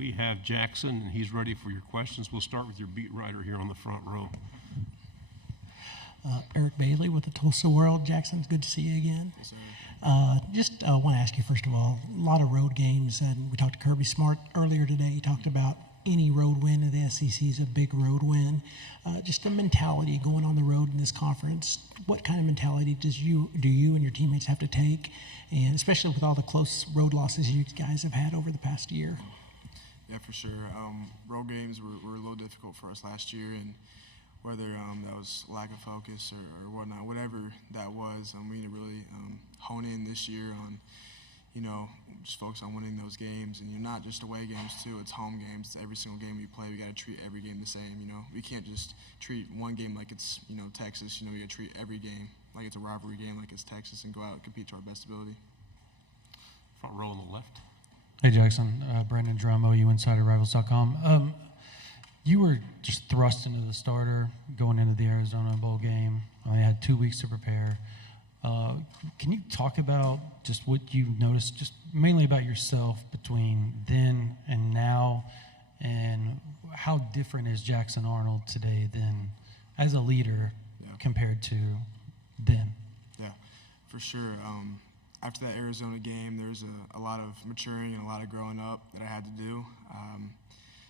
We have Jackson, and he's ready for your questions. We'll start with your beat writer here on the front row. Eric Bailey with the Tulsa World. Jackson, it's good to see you again. Yes, sir. Just want to ask you, first of all, a lot of road games, and we talked to Kirby Smart earlier today. He talked about any road win in the SEC is a big road win. Just the mentality going on the road in this conference, what kind of mentality do you and your teammates have to take, and especially with all the close road losses you guys have had over the past year? Yeah, for sure. Road games were a little difficult for us last year, and whether that was lack of focus or whatnot, whatever that was, we need to really hone in this year on, just focus on winning those games. And not just away games too, it's home games. It's every single game we play, we got to treat every game the same. We can't just treat one game like it's, Texas. We got to treat every game like it's a rivalry game, like it's Texas, and go out and compete to our best ability. Front row on the left. Hey, Jackson. Brandon Drum, OU Insider Rivals.com. You were just thrust into the starter going into the Arizona Bowl game. You had 2 weeks to prepare. Can you talk about just what you noticed, just mainly about yourself between then and now, and how different is Jackson Arnold today than as a leader compared to then? Yeah, for sure. After that Arizona game, there was a lot of maturing and a lot of growing up that I had to do.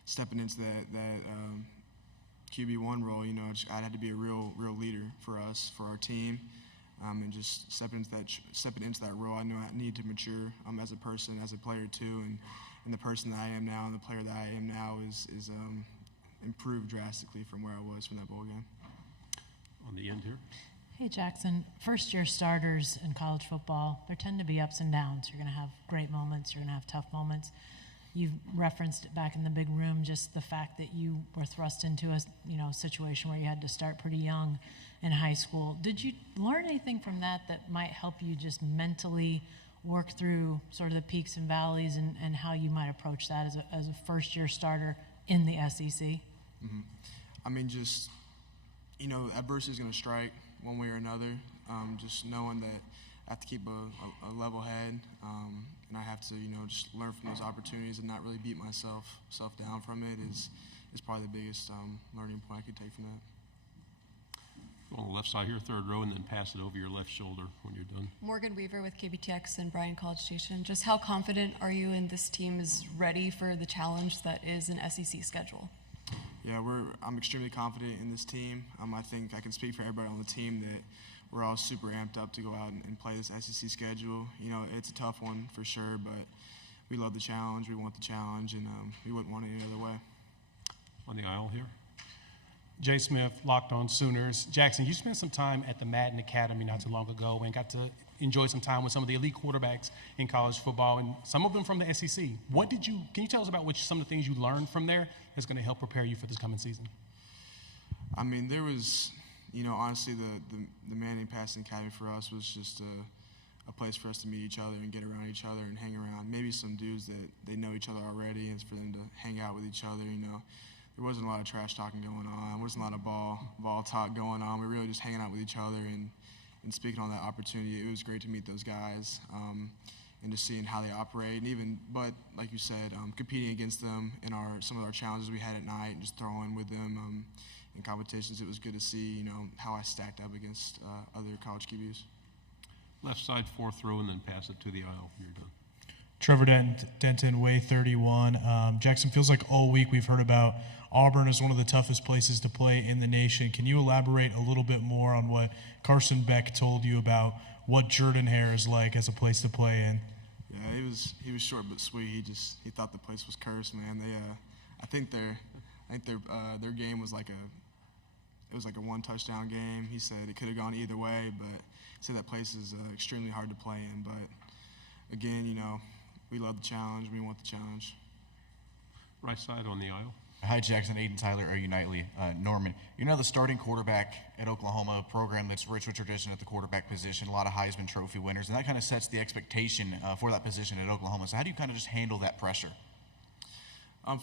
Stepping into that QB1 role, I had to be a real leader for us, for our team, and just stepping into that role. I knew I needed to mature as a person, as a player too, and the person that I am now and the player that I am now is improved drastically from where I was from that bowl game. On the end here. Hey, Jackson, first-year starters in college football, there tend to be ups and downs. You're going to have great moments. You're going to have tough moments. You've referenced it back in the big room, just the fact that you were thrust into a situation where you had to start pretty young in high school. Did you learn anything from that might help you just mentally work through sort of the peaks and valleys and how you might approach that as a first-year starter in the SEC? Mm-hmm. Just, adversity is going to strike one way or another. Just knowing that I have to keep a level head, and I have to, just learn from those opportunities and not really beat myself down from it is probably the biggest learning point I could take from that. On the left side here, third row, and then pass it over your left shoulder when you're done. Morgan Weaver with KBTX and Bryan College Station. Just how confident are you in this team is ready for the challenge that is an SEC schedule? Yeah, I'm extremely confident in this team. I think I can speak for everybody on the team that we're all super amped up to go out and play this SEC schedule. It's a tough one for sure, but we love the challenge. We want the challenge, and we wouldn't want it any other way. On the aisle here. Jay Smith, Locked On Sooners. Jackson, you spent some time at the Madden Academy not too long ago and got to enjoy some time with some of the elite quarterbacks in college football, and some of them from the SEC. Can you tell us about some of the things you learned from there that's going to help prepare you for this coming season? There was, honestly, the Manning Passing Academy for us was just a place for us to meet each other and get around each other and hang around. Maybe some dudes that they know each other already, and it's for them to hang out with each other, There wasn't a lot of trash talking going on. There wasn't a lot of ball talk going on. We were really just hanging out with each other and speaking on that opportunity. It was great to meet those guys and just seeing how they operate. But like you said, competing against them in some of our challenges we had at night and just throwing with them in competitions. It was good to see, how I stacked up against other college QBs. Left side, fourth row, and then pass it to the aisle. You're done. Trevor Denton, Way 31. Jackson, feels like all week we've heard about Auburn as one of the toughest places to play in the nation. Can you elaborate a little bit more on what Carson Beck told you about what Jordan-Hare is like as a place to play in? Yeah, he was short but sweet. He thought the place was cursed, man. I think their game was like a one touchdown game. He said it could have gone either way, but he said that place is extremely hard to play in. But again, we love the challenge. We want the challenge. Right side on the aisle. Hi, Jackson. Aiden Tyler, OU Nightly. Norman, the starting quarterback at Oklahoma, a program that's rich with tradition at the quarterback position, a lot of Heisman Trophy winners, and that kind of sets the expectation for that position at Oklahoma. So how do you kind of just handle that pressure?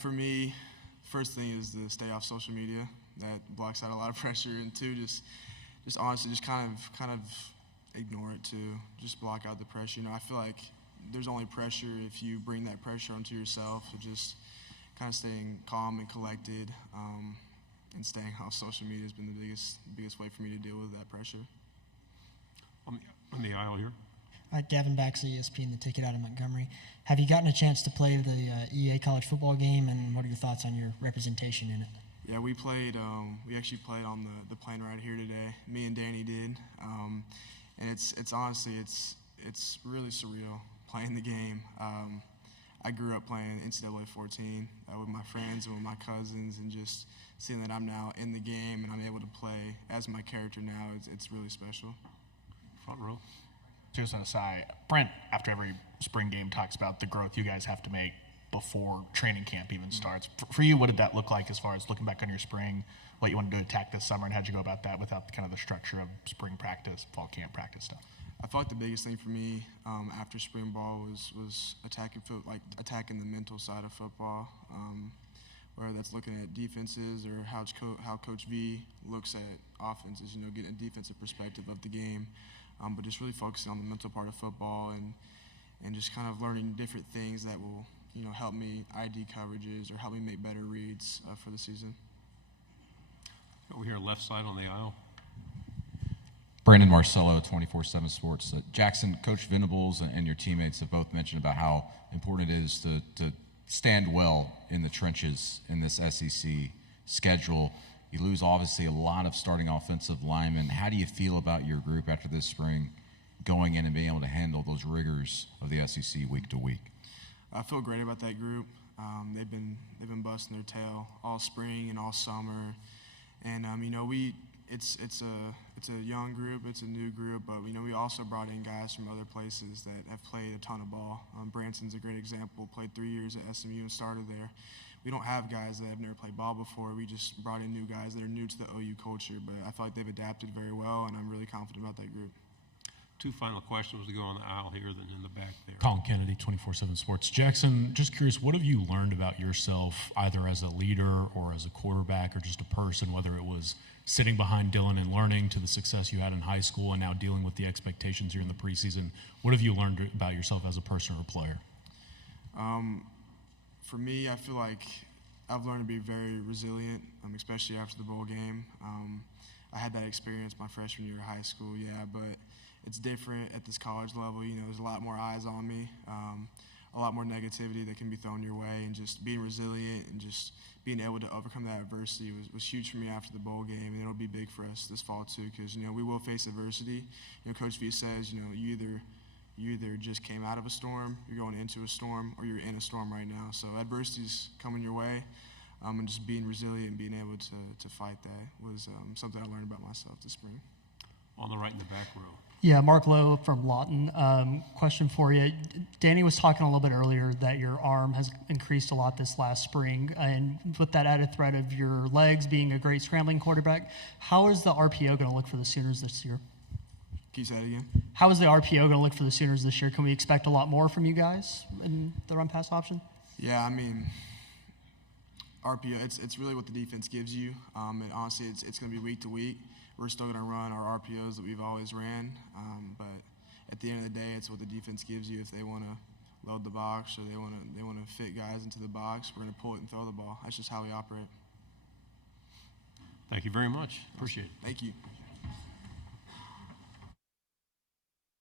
For me, first thing is to stay off social media. That blocks out a lot of pressure. And two, just honestly, just kind of ignore it too. Just block out the pressure. I feel like there's only pressure if you bring that pressure onto yourself. So just kind of staying calm and collected, and staying off social media has been the biggest way for me to deal with that pressure. On the aisle here. Gavin Baxley, ESPN, the ticket out of Montgomery. Have you gotten a chance to play the EA college football game, and what are your thoughts on your representation in it? Yeah, we played. We actually played on the plane right here today. Me and Danny did, and it's honestly it's really surreal playing the game. I grew up playing NCAA 14 with my friends and with my cousins, and just seeing that I'm now in the game and I'm able to play as my character now, it's really special. Front row. Just an aside, Brent, after every spring game, talks about the growth you guys have to make before training camp even starts. For you, what did that look like as far as looking back on your spring, what you wanted to attack this summer, and how'd you go about that without kind of the structure of spring practice, fall camp practice stuff? I felt like the biggest thing for me after spring ball was attacking the mental side of football, whether that's looking at defenses or how Coach V looks at offenses. Getting a defensive perspective of the game, but just really focusing on the mental part of football and just kind of learning different things that will help me ID coverages or help me make better reads for the season. Over here, left side on the aisle. Brandon Marcello, 24/7 Sports. Jackson, Coach Venables and your teammates have both mentioned about how important it is to stand well in the trenches in this SEC schedule. You lose, obviously, a lot of starting offensive linemen. How do you feel about your group after this spring going in and being able to handle those rigors of the SEC week to week? I feel great about that group. They've been busting their tail all spring and all summer, and it's a young group, it's a new group, but we also brought in guys from other places that have played a ton of ball. Branson's a great example. Played 3 years at SMU and started there. We don't have guys that have never played ball before. We just brought in new guys that are new to the OU culture, but I feel like they've adapted very well, and I'm really confident about that group. Two final questions to go on the aisle here, then in the back there. Colin Kennedy, 24/7 Sports. Jackson, just curious, what have you learned about yourself, either as a leader or as a quarterback or just a person, whether it was sitting behind Dylan and learning to the success you had in high school and now dealing with the expectations here in the preseason? What have you learned about yourself as a person or a player? For me, I feel like I've learned to be very resilient, especially after the bowl game. I had that experience my freshman year of high school, but it's different at this college level. There's a lot more eyes on me, a lot more negativity that can be thrown your way, and just being resilient and just being able to overcome that adversity was huge for me after the bowl game, and it'll be big for us this fall too, because we will face adversity. Coach V says you either just came out of a storm, you're going into a storm, or you're in a storm right now. So adversity's coming your way, and just being resilient and being able to fight that was something I learned about myself this spring. On the right in the back row. Yeah, Mark Lowe from Lawton. Question for you. Danny was talking a little bit earlier that your arm has increased a lot this last spring, and with that added threat of your legs being a great scrambling quarterback, how is the RPO going to look for the Sooners this year? Can you say that again? How is the RPO going to look for the Sooners this year? Can we expect a lot more from you guys in the run-pass option? Yeah, RPO, it's really what the defense gives you, and honestly, it's going to be week to week. We're still going to run our RPOs that we've always ran, but at the end of the day, it's what the defense gives you. If they want to load the box or they want to fit guys into the box, we're going to pull it and throw the ball. That's just how we operate. Thank you very much. Appreciate it. Thank you.